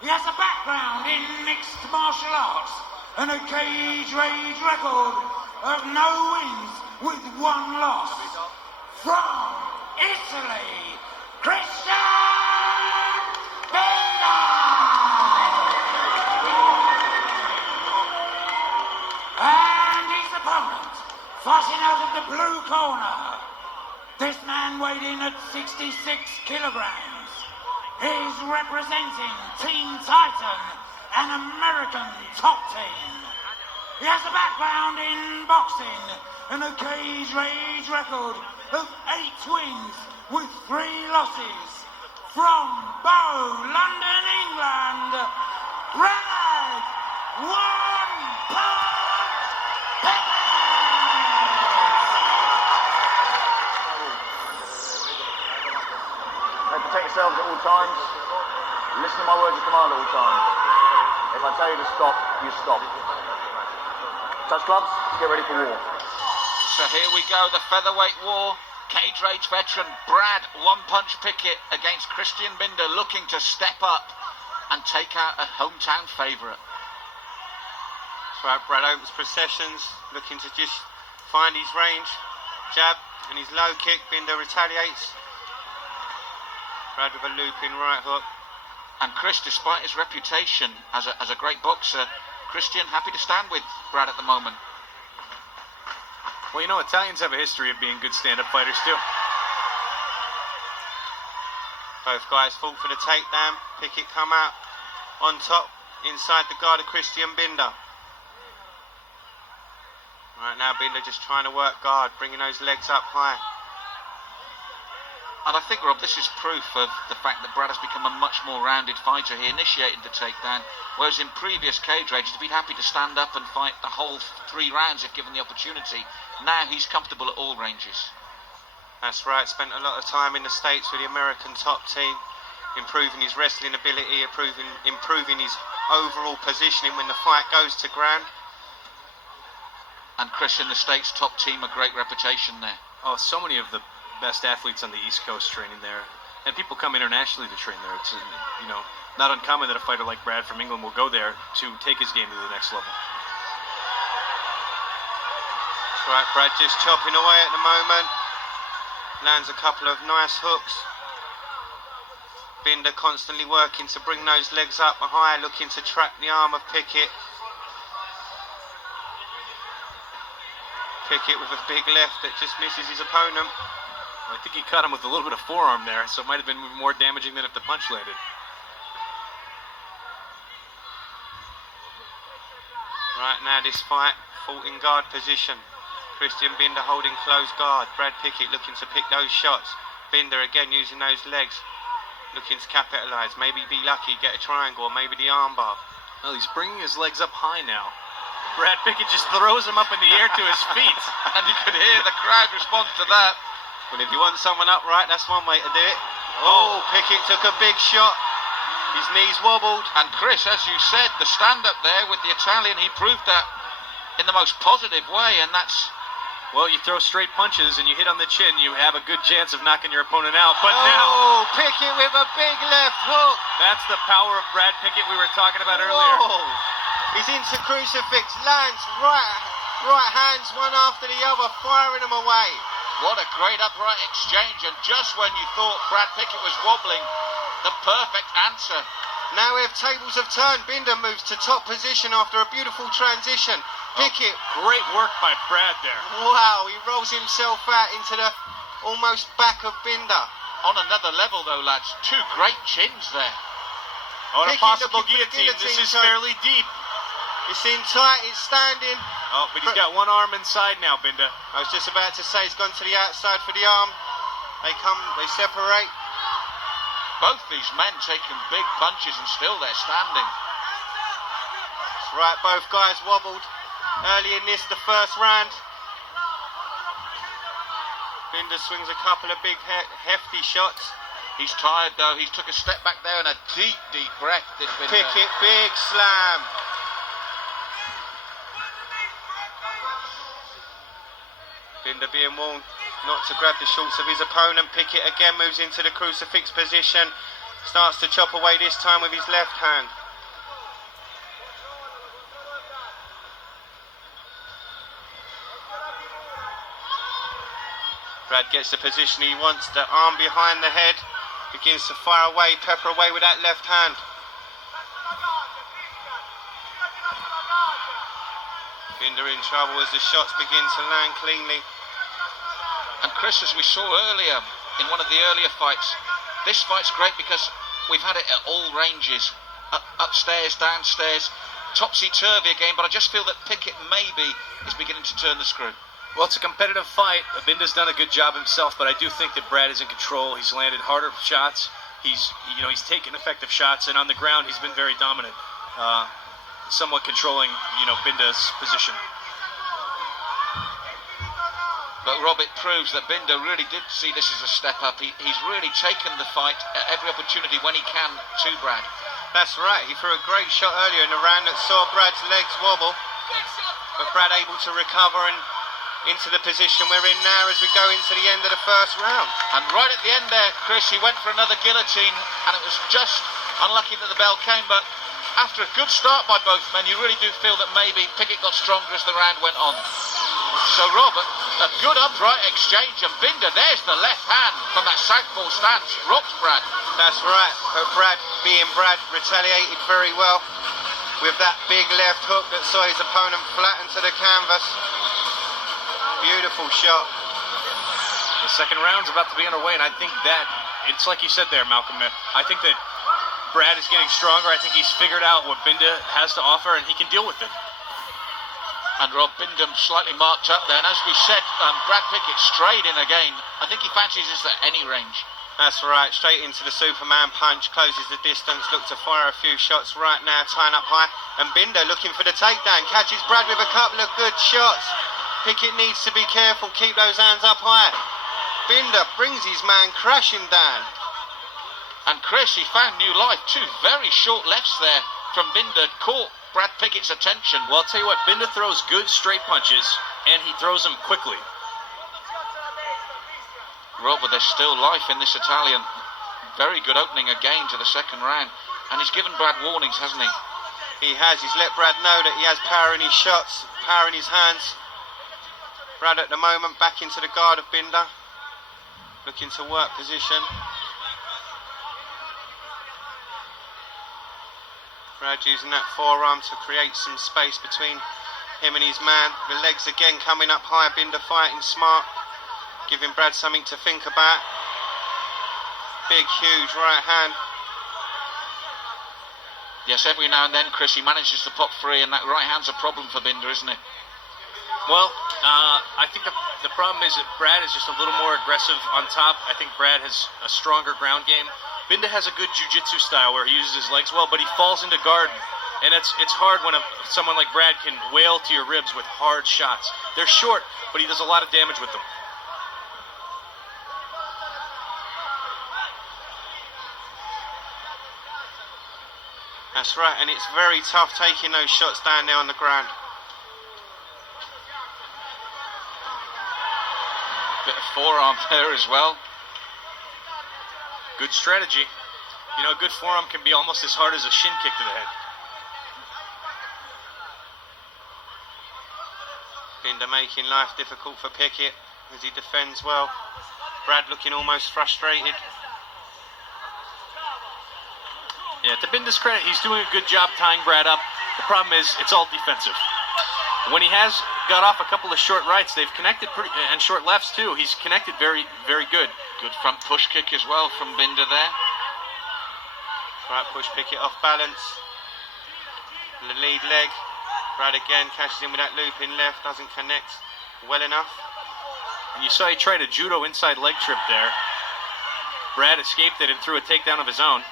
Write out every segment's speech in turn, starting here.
He has a background in mixed martial arts and a cage rage record of no wins with one loss. From Italy, Cristian Binda! And his opponent, fighting out of the blue corner. This man weighed in at 66 kilograms. He's representing Team Titan, an American top team. He has a background in boxing and a cage rage record of 8 wins with 3 losses. From Bow, London, England, Brad Pickett! Protect yourselves at all times. Listen to my words of command at all times. If I tell you to stop, you stop. Touch gloves, get ready for war. So here we go, the featherweight war. Cage Rage veteran Brad One Punch Pickett against Cristian Binda, looking to step up and take out a hometown favourite. So Brad opens processions, looking to just find his range. Jab and his low kick. Binda retaliates. Brad with a looping right hook. And Chris, despite his reputation as a great boxer, Cristian happy to stand with Brad at the moment. Well, you know, Italians have a history of being good stand-up fighters too. Both guys fought for the takedown. Pickett come out on top inside the guard of Cristian Binda. Right now Binda just trying to work guard, bringing those legs up high. And I think, Rob, this is proof of the fact that Brad has become a much more rounded fighter. He initiated the takedown, whereas in previous cage rages he'd been happy to stand up and fight the whole 3 rounds if given the opportunity. Now he's comfortable at all ranges. That's right, spent a lot of time in the States with the American top team, improving his wrestling ability, improving his overall positioning when the fight goes to ground. And Chris, in the States, top team, a great reputation there. Oh, so many of the best athletes on the East Coast training there, and people come internationally to train there. It's not uncommon that a fighter like Brad from England will go there to take his game to the next level. That's right, Brad just chopping away at the moment, lands a couple of nice hooks. Binda constantly working to bring those legs up high, looking to track the arm of Pickett. Pickett with a big left that just misses his opponent. I think he cut him with a little bit of forearm there, so it might have been more damaging than if the punch landed. Right now this fight, fought in guard position. Cristian Binda holding close guard. Brad Pickett looking to pick those shots. Binda again using those legs, looking to capitalise. Maybe be lucky, get a triangle, or maybe the armbar. Well, he's bringing his legs up high now. Brad Pickett just throws him up in the air to his feet. And you could hear the crowd respond to that. Well, if you want someone upright, that's one way to do it. Oh, Pickett took a big shot. His knees wobbled. And Chris, as you said, the stand-up there with the Italian, he proved that in the most positive way, and that's... Well, you throw straight punches and you hit on the chin, you have a good chance of knocking your opponent out. But now... Oh, Pickett with a big left hook. That's the power of Brad Pickett we were talking about earlier. Whoa. He's into crucifix, lands right hands one after the other, firing them away. What a great upright exchange, and just when you thought Brad Pickett was wobbling, the perfect answer. Now if tables have turned, Binda moves to top position after a beautiful transition. Pickett. Great work by Brad there. Wow, he rolls himself out into the almost back of Binda. On another level though, lads, 2 great chins there. On a Pickett possible looking for the guillotine, this guillotine is turn. fairly deep. It's in tight, it's standing. Oh, but he's got one arm inside now, Binda. I was just about to say he's gone to the outside for the arm. They separate. Both these men taking big punches and still they're standing. That's right, both guys wobbled early in the first round. Binda swings a couple of big hefty shots. He's tired though, he took a step back there and a deep breath. Pickett, big slam. Binda being warned not to grab the shorts of his opponent. Pickett again moves into the crucifix position. Starts to chop away this time with his left hand. Brad gets the position he wants, the arm behind the head, begins to fire away, pepper away with that left hand. Binda in trouble as the shots begin to land cleanly. And Chris, as we saw earlier in one of the earlier fights, this fight's great because we've had it at all ranges, upstairs, downstairs, topsy-turvy again, but I just feel that Pickett maybe is beginning to turn the screw. Well, it's a competitive fight. Binda's done a good job himself, but I do think that Brad is in control. He's landed harder shots. He's taken effective shots, and on the ground he's been very dominant, somewhat controlling, Binda's position. But Rob, it proves that Binda really did see this as a step up. He's really taken the fight at every opportunity when he can to Brad. That's right. He threw a great shot earlier in the round that saw Brad's legs wobble, but Brad able to recover and into the position we're in now as we go into the end of the first round. And right at the end there, Chris, he went for another guillotine, and it was just unlucky that the bell came, but after a good start by both men, you really do feel that maybe Pickett got stronger as the round went on. So, Rob, a good upright exchange, and Binda, there's the left hand from that southpaw stance, rocks Brad. That's right, but Brad, being Brad, retaliated very well with that big left hook that saw his opponent flatten to the canvas. Beautiful shot. The second round's about to be underway, and I think that, it's like you said there, Malcolm, I think that Brad is getting stronger. I think he's figured out what Binda has to offer, and he can deal with it. And Rob, Binda slightly marked up there, and as we said, Brad Pickett strayed in again. I think he fancies this at any range. That's right, straight into the Superman punch, closes the distance, look to fire a few shots right now, tying up high, and Binda looking for the takedown, catches Brad with a couple of good shots. Pickett needs to be careful, keep those hands up high. Binda brings his man crashing down. And Chris, he found new life. Two very short lefts there from Binda caught Brad Pickett's attention. Well, I'll tell you what, Binda throws good straight punches, and he throws them quickly. Rob, but there's still life in this Italian. Very good opening again to the second round. And he's given Brad warnings, hasn't he? He has. He's let Brad know that he has power in his shots, power in his hands. Brad at the moment back into the guard of Binda, looking to work position. Brad using that forearm to create some space between him and his man. The legs again coming up high, Binda fighting smart, giving Brad something to think about. Big, huge right hand. Yes, every now and then, Chris, he manages to pop free, and that right hand's a problem for Binda, isn't it? Well, I think the problem is that Brad is just a little more aggressive on top. I think Brad has a stronger ground game. Binda has a good jiu-jitsu style where he uses his legs well, but he falls into guard. And it's hard when someone like Brad can wail to your ribs with hard shots. They're short, but he does a lot of damage with them. That's right, and it's very tough taking those shots down there on the ground. Bit of forearm there as well. Good strategy. A good forearm can be almost as hard as a shin kick to the head. Binda making life difficult for Pickett as he defends well. Brad looking almost frustrated. Yeah, to Binda's credit, he's doing a good job tying Brad up. The problem is, it's all defensive. When he has got off a couple of short rights, they've connected pretty, and short lefts too. He's connected very, very good. Good front push kick as well from Binda there. Right, push Pickett off balance. The lead leg. Brad again cashes in with that looping left, doesn't connect well enough. And you saw he tried a judo inside leg trip there. Brad escaped it and threw a takedown of his own.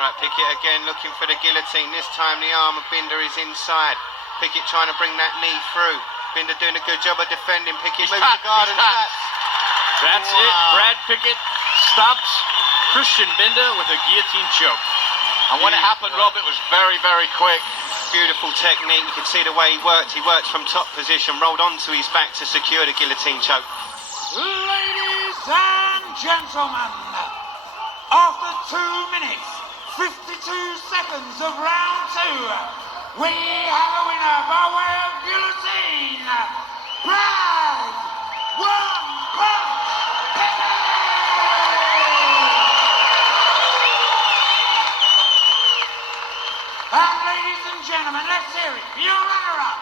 Right, Pickett again looking for the guillotine. This time the arm of Binda is inside. Pickett trying to bring that knee through. Binda doing a good job of defending. Pickett moves the guard and taps. That's it. Brad Pickett stops Cristian Binda with a guillotine choke. And when it happened, Rob, it was very, very quick. Beautiful technique. You can see the way he worked. He worked from top position, rolled onto his back to secure the guillotine choke. Ladies and gentlemen, after 2 minutes, 52 seconds of round 2. We have a winner by way of guillotine, Brad Pickett! And ladies and gentlemen, let's hear it for your runner-up,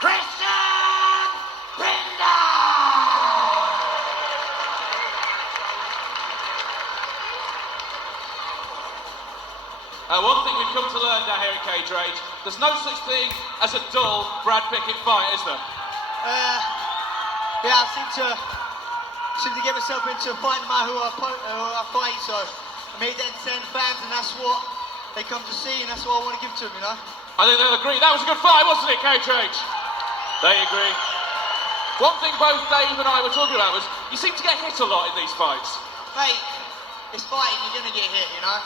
Cristian Binda! One thing we've come to learn down here at Cage Rage, there's no such thing as a dull Brad Pickett fight, is there? Yeah, I seem to get myself into a fight no matter who I fight, so I made to entertain the fans, and that's what they come to see, and that's what I want to give to them, you know? I think they'll agree. That was a good fight, wasn't it, Cage Rage? They agree. One thing both Dave and I were talking about was, you seem to get hit a lot in these fights. Mate, it's fighting, you're going to get hit, you know?